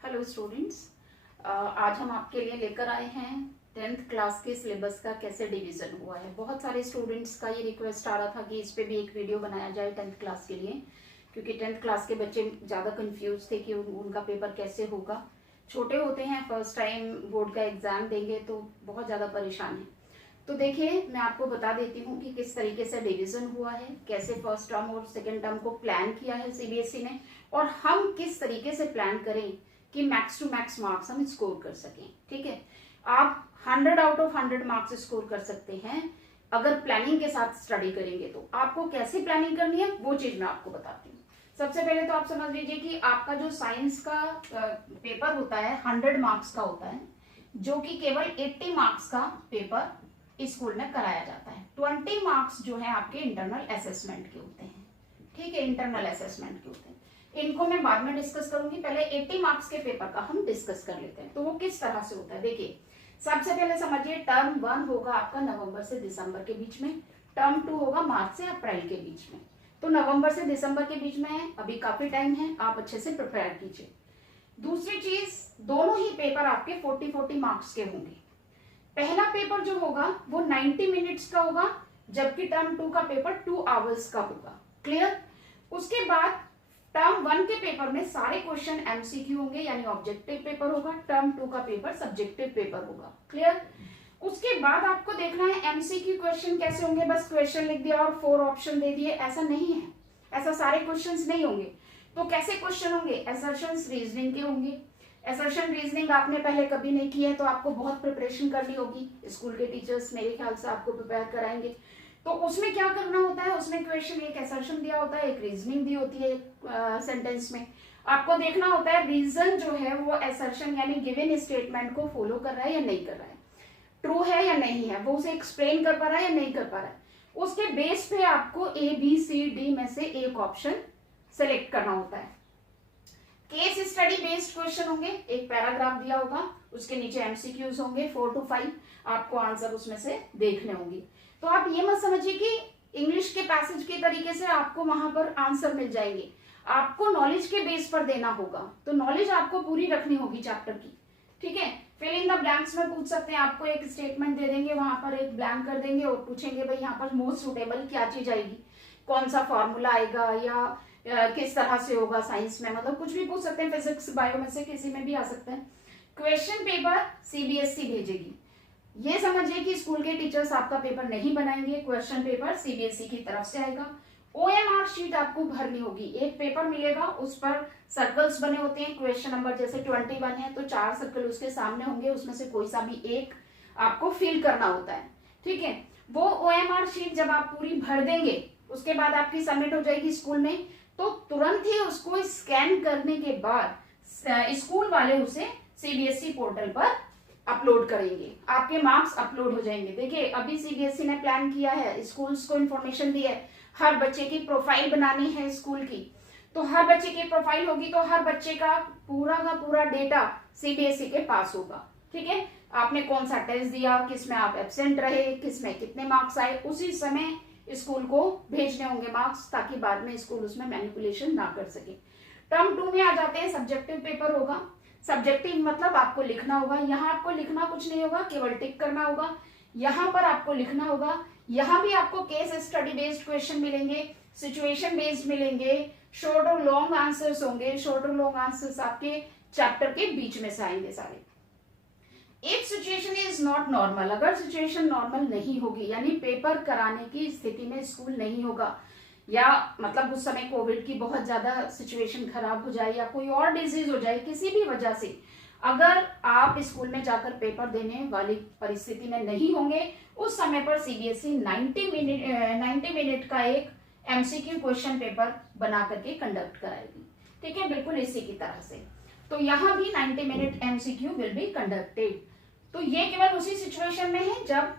Hello students, आज हम आपके लिए लेकर आए हैं 10th क्लास के सिलेबस का कैसे डिवीज़न हुआ है। बहुत सारे स्टूडेंट्स का ये रिक्वेस्ट आ रहा था कि इस पे भी एक वीडियो बनाया जाए 10th क्लास के लिए, क्योंकि 10th क्लास के बच्चे ज़्यादा कंफ्यूज थे कि उनका पेपर कैसे होगा। छोटे होते हैं, फर्स्ट टाइम बोर्ड का एग्ज़ाम देंगे तो बहुत ज़्यादा परेशान है। तो देखिए, मैं आपको बता देती हूँ कि किस तरीके से डिवीज़न हुआ है, कैसे फर्स्ट टर्म और सेकेंड टर्म को प्लान किया है सीबीएसई ने, और हम किस तरीके से प्लान करें कि मैक्स टू मैक्स मार्क्स हम स्कोर कर सकें। ठीक है, आप 100 आउट ऑफ 100 मार्क्स स्कोर कर सकते हैं अगर प्लानिंग के साथ स्टडी करेंगे। तो आपको कैसे प्लानिंग करनी है वो चीज मैं आपको बताती हूँ। सबसे पहले तो आप समझ लीजिए कि आपका जो साइंस का पेपर होता है 100 मार्क्स का होता है, जो कि केवल 80 मार्क्स का पेपर स्कूल में कराया जाता है। 20 मार्क्स जो है आपके इंटरनल असेसमेंट के होते हैं। ठीक है, इंटरनल असेसमेंट के होते हैं, इनको मैं बाद में डिस्कस करूंगी। पहले 80 मार्क्स के पेपर का हम डिस्कस कर लेते हैं। तो वो किस तरह से होता है, देखिए सबसे पहले समझिए, टर्म 1 होगा आपका नवंबर से दिसंबर के बीच में, टर्म 2 होगा मार्च से अप्रैल के बीच में। तो नवंबर से दिसंबर के बीच में है, अभी काफी टाइम है, आप अच्छे से प्रिपेयर कीजिए। दूसरी चीज, दोनों ही पेपर आपके 40-40 मार्क्स के होंगे। पहला पेपर जो होगा वो 90 मिनट्स का होगा, जबकि टर्म 2 का पेपर 2 आवर्स का होगा। क्लियर। उसके बाद टर्म 1 के पेपर में सारे क्वेश्चन एमसीक्यू होंगे, यानी ऑब्जेक्टिव पेपर होगा। टर्म 2 का पेपर सब्जेक्टिव पेपर होगा। क्लियर। उसके बाद आपको देखना है एमसीक्यू क्वेश्चन कैसे होंगे। बस क्वेश्चन लिख दिया और 4 ऑप्शन दे दिए, ऐसा नहीं है, ऐसा सारे क्वेश्चंस नहीं होंगे। तो कैसे क्वेश्चन होंगे, असर्शंस रीजनिंग के होंगे। असर्शन रीजनिंग आपने पहले कभी नहीं किया है तो आपको बहुत प्रिपरेशन करनी होगी। स्कूल के टीचर्स मेरे ख्याल से आपको प्रिपेयर कराएंगे। तो उसमें क्या करना होता है, उसमें क्वेश्चन एक असर्शन दिया होता है, एक रीजनिंग दी होती है एक सेंटेंस में। आपको देखना होता है रीजन जो है वो असर्शन यानी गिवन स्टेटमेंट को फॉलो कर रहा है या नहीं कर रहा है, ट्रू है या नहीं है, वो उसे एक्सप्लेन कर पा रहा है या नहीं कर पा रहा है। उसके बेस पे आपको ABCD में से एक ऑप्शन सेलेक्ट करना होता है। केस स्टडी बेस्ड क्वेश्चन होंगे, एक पैराग्राफ दिया होगा, उसके नीचे एमसीक्यूज होंगे 4 to 5, आपको आंसर उसमें से देखने होंगे। तो आप ये मत समझिए कि इंग्लिश के पैसेज के तरीके से आपको वहां पर आंसर मिल जाएंगे, आपको नॉलेज के बेस पर देना होगा। तो नॉलेज आपको पूरी रखनी होगी चैप्टर की। ठीक है, फिल इन द ब्लैंक्स में पूछ सकते हैं, आपको एक स्टेटमेंट दे देंगे, वहां पर एक ब्लैंक कर देंगे और पूछेंगे भाई यहाँ पर मोस्ट सुटेबल क्या चीज आएगी, कौन सा फॉर्मूला आएगा, या किस तरह से होगा साइंस में, मतलब कुछ भी पूछ सकते हैं, फिजिक्स बायो में से किसी में भी आ सकते हैं। क्वेश्चन पेपर सीबीएसई भेजेगी। ये समझिए कि स्कूल के टीचर्स आपका पेपर नहीं बनाएंगे, क्वेश्चन पेपर सीबीएसई की तरफ से आएगा। OMR शीट आपको भरनी होगी, एक पेपर मिलेगा, उस पर सर्कल्स बने होते हैं। क्वेश्चन नंबर जैसे 21 है तो 4 सर्कल उसके सामने होंगे, उसमें से कोई सा भी एक आपको फिल करना होता है। ठीक है, वो OMR शीट जब आप पूरी भर देंगे उसके बाद आपकी सबमिट हो जाएगी स्कूल में, तो तुरंत ही उसको स्कैन करने के बाद स्कूल वाले उसे सीबीएसई पोर्टल पर अपलोड करेंगे, आपके मार्क्स अपलोड हो जाएंगे। देखिए अभी सीबीएसई ने प्लान किया है, स्कूल्स को इन्फॉर्मेशन दी है, हर बच्चे की प्रोफाइल बनानी है स्कूल की। तो हर बच्चे की प्रोफाइल होगी तो हर बच्चे का पूरा डेटा सीबीएसई के पास होगा। ठीक है, आपने कौन सा टेस्ट दिया, किसमें आप एब्सेंट रहे, किसमें कितने मार्क्स आए, उसी समय स्कूल को भेजने होंगे मार्क्स, ताकि बाद में स्कूल उसमें मैनिपुलेशन ना कर सके। टर्म 2 में आ जाते हैं, सब्जेक्टिव पेपर होगा। सब्जेक्टिव मतलब आपको लिखना होगा, यहाँ आपको लिखना कुछ नहीं होगा, केवल टिक करना होगा। यहाँ पर आपको लिखना होगा, यहाँ भी आपको केस स्टडी बेस्ड क्वेश्चन मिलेंगे, सिचुएशन बेस्ड मिलेंगे, शॉर्ट और लॉन्ग आंसर्स होंगे। शॉर्ट और लॉन्ग आंसर्स आपके चैप्टर के बीच में से आएंगे सारे। If situation is not normal, अगर सिचुएशन नॉर्मल नहीं होगी, यानी पेपर कराने की स्थिति में स्कूल नहीं होगा, या मतलब उस समय कोविड की बहुत ज्यादा सिचुएशन खराब हो जाए या कोई और डिजीज हो जाए, किसी भी वजह से अगर आप स्कूल में जाकर पेपर देने वाली परिस्थिति में नहीं होंगे, उस समय पर सीबीएसई 90 मिनट का एक एमसीक्यू क्वेश्चन पेपर बना करके कंडक्ट कराएगी। ठीक है, बिल्कुल इसी की तरह से। तो यहाँ भी 90 minute MCQ will be conducted. तो ये केवल उसी सिचुएशन में है जब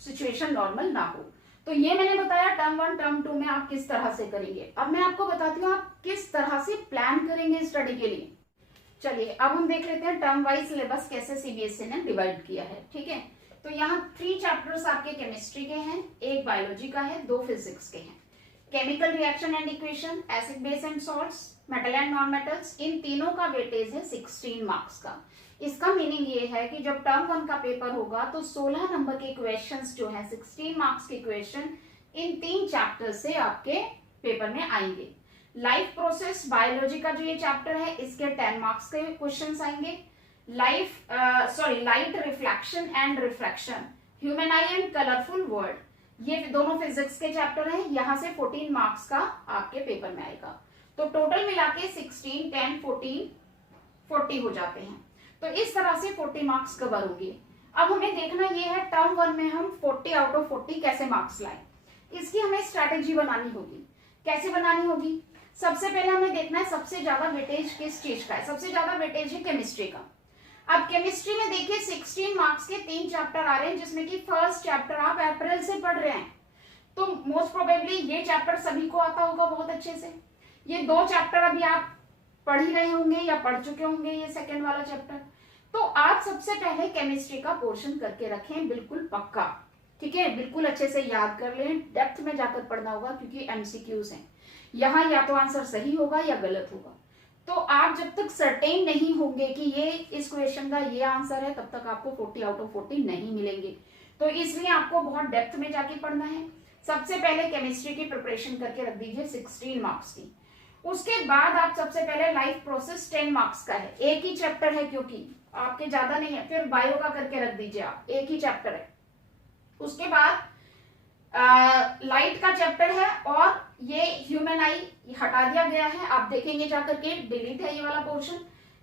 सिचुएशन नॉर्मल ना हो। तो ये मैंने बताया टर्म 1 टर्म 2 में आप किस तरह से करेंगे। अब मैं आपको बताती हूँ आप किस तरह से प्लान करेंगे स्टडी के लिए। चलिए अब हम देख लेते हैं टर्म वाइज सिलेबस कैसे सीबीएसई ने डिवाइड किया है। ठीक है, तो यहाँ 3 चैप्टर्स आपके केमिस्ट्री के हैं, एक बायोलॉजी का है, 2 फिजिक्स के हैं। Chemical reaction and equation, acid base and salts, metal and non metals, इन तीनों का वेटेज है 16 मार्क्स का। इसका मीनिंग ये है कि जब टर्म 1 का पेपर होगा तो 16 नंबर के क्वेश्चंस जो है 16 मार्क्स के क्वेश्चन इन 3 चैप्टर से आपके पेपर में आएंगे। लाइफ प्रोसेस बायोलॉजी का जो ये चैप्टर है इसके 10 मार्क्स के क्वेश्चंस आएंगे। Light reflection and refraction, human I and colourful world, ये दोनों फिजिक्स के चैप्टर हैं, यहां से 14 मार्क्स का आपके पेपर में आएगा। तो टोटल मिला के 16, 10, 14, 40 हो जाते हैं। तो इस तरह से 40 मार्क्स कवर होंगे। अब हमें देखना ये है टर्म 1 में हम 40 आउट ऑफ 40 कैसे मार्क्स लाएं। इसकी हमें स्ट्रैटेजी बनानी होगी। कैसे बनानी होगी? सबसे पहले हमें देखना है सबसे ज्यादा वेटेज किस चीज का है। सबसे ज्यादा वेटेज है केमिस्ट्री का। अब केमिस्ट्री में देखिए 16 मार्क्स के 3 चैप्टर आ रहे हैं, जिसमें कि फर्स्ट चैप्टर आप अप्रैल से पढ़ रहे हैं, तो मोस्ट प्रोबेबली ये चैप्टर सभी को आता होगा बहुत अच्छे से। ये 2 चैप्टर अभी आप पढ़ ही रहे होंगे या पढ़ चुके होंगे, ये सेकंड वाला चैप्टर। तो आप सबसे पहले केमिस्ट्री का पोर्शन करके रखें, बिल्कुल पक्का, ठीक है, बिल्कुल अच्छे से याद कर लें। डेप्थ में जाकर पढ़ना होगा क्योंकि एमसीक्यूज हैं, यहाँ या तो आंसर सही होगा या गलत होगा। तो आप जब तक सर्टेन नहीं होंगे कि ये इस क्वेश्चन का ये आंसर है, तब तक आपको 40 आउट ऑफ 40 नहीं मिलेंगे। तो इसलिए आपको बहुत डेप्थ में जाके पढ़ना है। सबसे पहले केमिस्ट्री की प्रिपरेशन करके रख दीजिए 16 मार्क्स की। उसके बाद आप सबसे पहले लाइफ प्रोसेस 10 मार्क्स का है, एक ही चैप्टर है क्योंकि आपके ज्यादा नहीं है। फिर बायो का करके रख दीजिए आप, एक ही चैप्टर है। उसके बाद लाइट का चैप्टर है और ये ह्यूमन आई हटा दिया गया है, आप देखेंगे जाकर के डिलीट है ये वाला पोर्शन।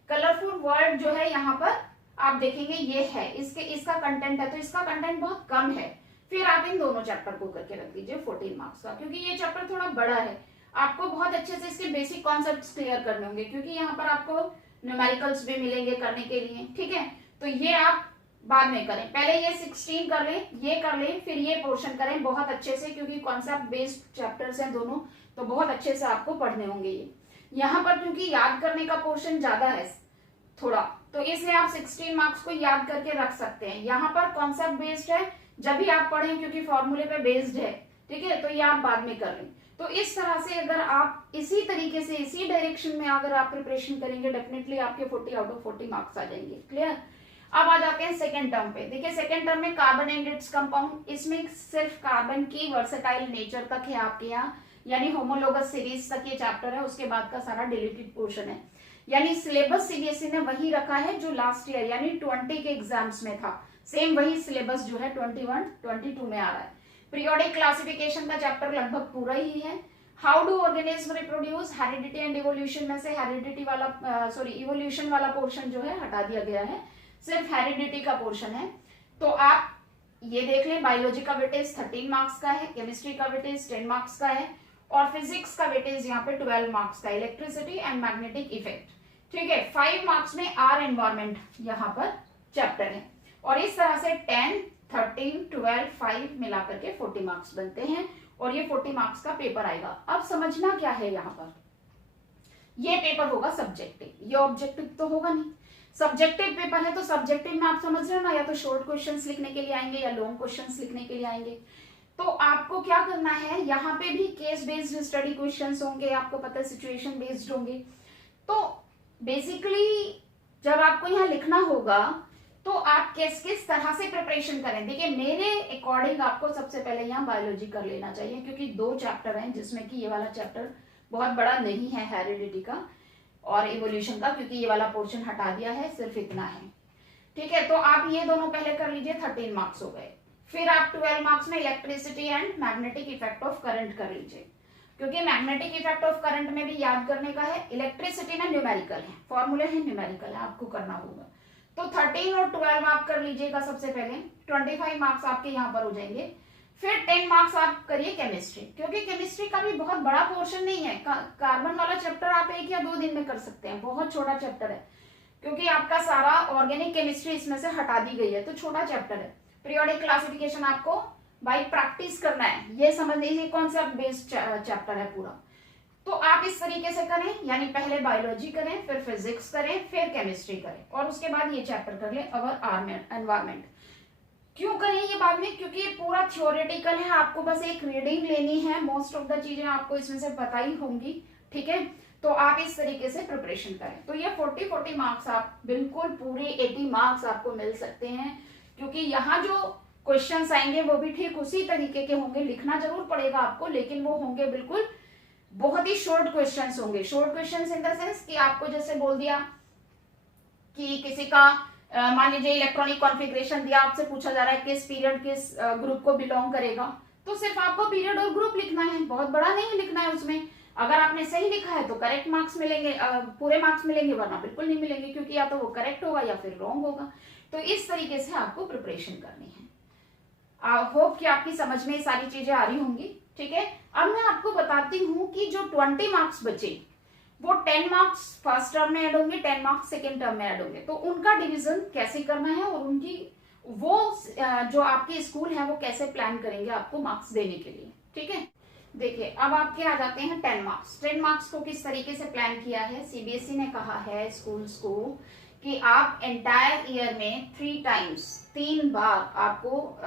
कलरफुल वर्ल्ड जो है यहाँ पर आप देखेंगे ये है, इसका कंटेंट है, तो इसका कंटेंट बहुत कम है। फिर आप इन दोनों चैप्टर को करके रख दीजिए 14 मार्क्स का, क्योंकि ये चैप्टर थोड़ा बड़ा है। आपको बहुत अच्छे से इसके बेसिक कॉन्सेप्ट्स क्लियर करने होंगे, क्योंकि यहाँ पर आपको न्यूमेरिकल्स भी मिलेंगे करने के लिए, ठीक है। तो ये आप बाद में करें, पहले ये 16 कर लें, ये कर लें, फिर ये पोर्शन करें बहुत अच्छे से, क्योंकि कॉन्सेप्ट बेस्ड चैप्टर्स हैं दोनों, तो बहुत अच्छे से आपको पढ़ने होंगे ये। यहाँ पर क्योंकि याद करने का पोर्शन ज्यादा है थोड़ा, तो इसलिए आप 16 मार्क्स को याद करके रख सकते हैं। यहाँ पर कॉन्सेप्ट बेस्ड है, जब भी आप पढ़ें क्योंकि फॉर्मूले पे बेस्ड है, ठीक है, तो ये आप बाद में कर लें। तो इस तरह से अगर आप इसी तरीके से इसी डायरेक्शन में अगर आप प्रिपरेशन करेंगे, डेफिनेटली आपके 40 आउट ऑफ 40 मार्क्स आ जाएंगे। क्लियर? अब आ जाते हैं सेकेंड टर्म पे। देखिए सेकेंड टर्म में कार्बन एंड इट्स कंपाउंड, इसमें सिर्फ कार्बन की वर्सेटाइल नेचर तक है आपके यहाँ, यानी होमोलोगस सीरीज तक ये चैप्टर है। उसके बाद का सारा डिलीटेड पोर्शन है, यानी सिलेबस सीबीएसई ने वही रखा है जो लास्ट ईयर यानी 20 के एग्जाम्स में था। सेम वही सिलेबस जो है 21, 22 में आ रहा है। पीरियोडिक क्लासिफिकेशन का चैप्टर लगभग पूरा ही है। How do organism reproduce, heredity and evolution में से हेरिडिटी वाला इवोल्यूशन वाला पोर्शन जो है हटा दिया गया है, सिर्फ हेरिडिटी का पोर्शन है। तो आप ये देख लें, बायोलॉजी का वेटेज 13 मार्क्स का है, केमिस्ट्री का वेटेज 10 मार्क्स का है, और फिजिक्स का वेटेज यहाँ पे 12 मार्क्स का, इलेक्ट्रिसिटी एंड मैग्नेटिक इफेक्ट, ठीक है। 5 मार्क्स में आर एनवायरमेंट यहाँ पर चैप्टर है, और इस तरह से 10, 13, 12, 5 मिलाकर के 40 मार्क्स बनते हैं, और ये 40 मार्क्स का पेपर आएगा। अब समझना क्या है, यहाँ पर ये पेपर होगा सब्जेक्टिव, ये ऑब्जेक्टिव तो होगा नहीं। सब्जेक्टिव पेपर है तो सब्जेक्टिव में आप समझ रहे हो ना, या तो शॉर्ट क्वेश्चंस लिखने के लिए आएंगे या लॉन्ग क्वेश्चंस लिखने के लिए आएंगे। तो आपको क्या करना है, यहाँ पे भी केस बेस्ड स्टडी क्वेश्चंस होंगे, आपको पता है सिचुएशन बेस्ड होंगे। तो बेसिकली जब आपको यहाँ लिखना होगा तो आप किस तरह से प्रिपरेशन करें। देखिए मेरे अकॉर्डिंग आपको सबसे पहले यहाँ बायोलॉजी कर लेना चाहिए, क्योंकि 2 चैप्टर हैं जिसमें कि ये वाला चैप्टर बहुत बड़ा नहीं है हेरिडिटी का और इवोल्यूशन का, क्योंकि ये वाला पोर्शन हटा दिया है, सिर्फ इतना है, ठीक है। तो आप ये दोनों पहले कर लीजिए, 13 मार्क्स हो गए। फिर आप 12 मार्क्स में electricity and magnetic effect of current कर लीजिए, क्योंकि मैग्नेटिक इफेक्ट ऑफ करंट में भी याद करने का है। इलेक्ट्रिसिटी में न्यूमेरिकल है, फॉर्मूले है न्यूमेरिकल है, आपको करना होगा। तो 13 और 12 आप कर लीजिएगा सबसे पहले, 25 मार्क्स आपके यहाँ पर हो जाएंगे। फिर 10 मार्क्स आप करिए केमिस्ट्री, क्योंकि केमिस्ट्री का भी बहुत बड़ा पोर्शन नहीं है। कार्बन वाला चैप्टर आप 1 या 2 दिन में कर सकते हैं, बहुत छोटा चैप्टर है, क्योंकि आपका सारा ऑर्गेनिक केमिस्ट्री इसमें से हटा दी गई है, तो छोटा चैप्टर है। पीरियोडिक क्लासिफिकेशन आपको बाय प्रैक्टिस करना है, ये समझ लीजिए कॉन्सेप्ट बेस्ड चैप्टर है पूरा। तो आप इस तरीके से करें, यानी पहले बायोलॉजी करें, फिर फिजिक्स करें, फिर केमिस्ट्री करें, और उसके बाद ये चैप्टर कर लें अवर एनवायरमेंट। क्यों करें ये बाद में, क्योंकि ये पूरा थ्योरेटिकल है, आपको बस एक रीडिंग लेनी है, मोस्ट ऑफ द चीजें आपको इसमें से पता ही होंगी, ठीक है। तो आप इस तरीके से प्रिपरेशन करें, तो ये 40 मार्क्स आप बिल्कुल पूरे 80 मार्क्स आपको मिल सकते हैं, क्योंकि यहाँ जो क्वेश्चंस आएंगे वो भी ठीक उसी तरीके के होंगे, लिखना जरूर पड़ेगा आपको, लेकिन वो होंगे बिल्कुल बहुत ही शॉर्ट क्वेश्चंस होंगे। Short questions in the sense कि आपको जैसे बोल दिया कि किसी का मान लीजिए इलेक्ट्रॉनिक कॉन्फ़िगरेशन दिया, आपसे पूछा जा रहा है किस पीरियड किस ग्रुप को बिलोंग करेगा, तो सिर्फ आपको पीरियड और ग्रुप लिखना है, बहुत बड़ा नहीं लिखना है उसमें। अगर आपने सही लिखा है तो करेक्ट मार्क्स मिलेंगे, पूरे मार्क्स मिलेंगे, वरना बिल्कुल नहीं मिलेंगे, क्योंकि या तो वो करेक्ट होगा या फिर रॉन्ग होगा। तो इस तरीके से आपको प्रिपरेशन करनी है। होप कि आपकी समझ में सारी चीजें आ रही होंगी, ठीक है। अब मैं आपको बताती हूँ कि जो 20 मार्क्स बचे वो 10 मार्क्स फर्स्ट टर्म में ऐड होंगे, 10 मार्क्स सेकेंड टर्म में ऐड होंगे, तो उनका डिवीजन कैसे करना है और उनकी वो जो आपके स्कूल है वो कैसे प्लान करेंगे आपको मार्क्स देने के लिए, ठीक है। देखिए अब आपके आ जाते हैं 10 मार्क्स। 10 मार्क्स को किस तरीके से प्लान किया है, सीबीएसई ने कहा है स्कूल्स को कि आप एंटायर ईयर में 3 टाइम्स, 3 बार आपको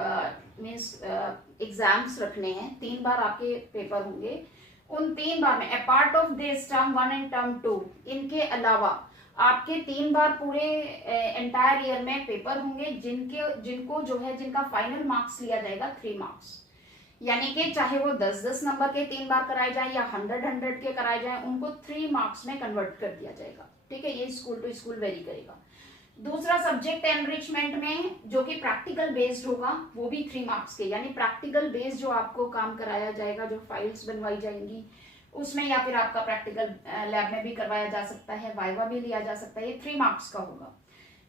मीन्स एग्जाम्स रखने हैं, 3 बार आपके पेपर होंगे। उन 3 बार में apart of this term 1 and term 2, इनके अलावा आपके 3 बार पूरे एंटायर ईयर में पेपर होंगे, जिनको जो है जिनका फाइनल मार्क्स लिया जाएगा 3 मार्क्स, यानी कि चाहे वो 10-10 नंबर के 3 बार कराए जाए या 100 के कराए जाए, उनको 3 मार्क्स में कन्वर्ट कर दिया जाएगा, ठीक है। ये स्कूल टू स्कूल वेरी करेगा। दूसरा सब्जेक्ट एनरिचमेंट में जो कि प्रैक्टिकल बेस्ड होगा, वो भी 3 मार्क्स के, यानी प्रैक्टिकल बेस्ड जो आपको काम कराया जाएगा, जो फाइल्स बनवाई जाएंगी उसमें, या फिर आपका प्रैक्टिकल लैब में भी करवाया जा सकता है, वाइवा भी लिया जा सकता है, ये 3 मार्क्स का होगा।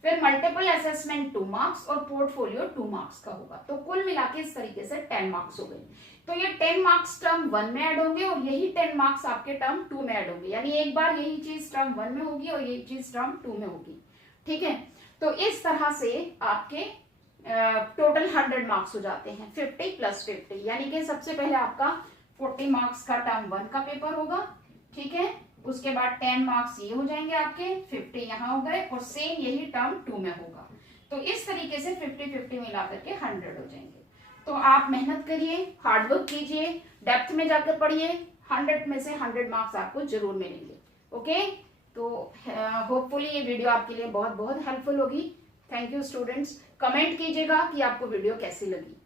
फिर मल्टीपल असेसमेंट 2 मार्क्स और पोर्टफोलियो 2 मार्क्स का होगा। तो कुल मिला के इस तरीके से 10 मार्क्स हो गए। तो ये 10 मार्क्स टर्म 1 में ऐड होंगे और यही 10 मार्क्स आपके टर्म 2 में ऐड होंगे, यानी एक बार यही चीज टर्म 1 में होगी और यही चीज टर्म 2 में होगी, ठीक है। तो इस तरह से आपके टोटल 100 मार्क्स हो जाते हैं, 50 + 50, यानी कि सबसे पहले आपका 40 मार्क्स का टर्म 1 का पेपर होगा, ठीक है। उसके बाद 10 मार्क्स ये हो जाएंगे आपके, 50 यहाँ हो गए, और सेम यही टर्म 2 में होगा। तो इस तरीके से 50-50 मिला करके 100 हो जाएंगे। तो आप मेहनत करिए, हार्डवर्क कीजिए, डेप्थ में जाकर पढ़िए, 100 में से 100 मार्क्स आपको जरूर मिलेंगे, ओके। तो होपफुली ये वीडियो आपके लिए बहुत बहुत हेल्पफुल होगी। Thank you students. कमेंट कीजिएगा कि आपको वीडियो कैसी लगी।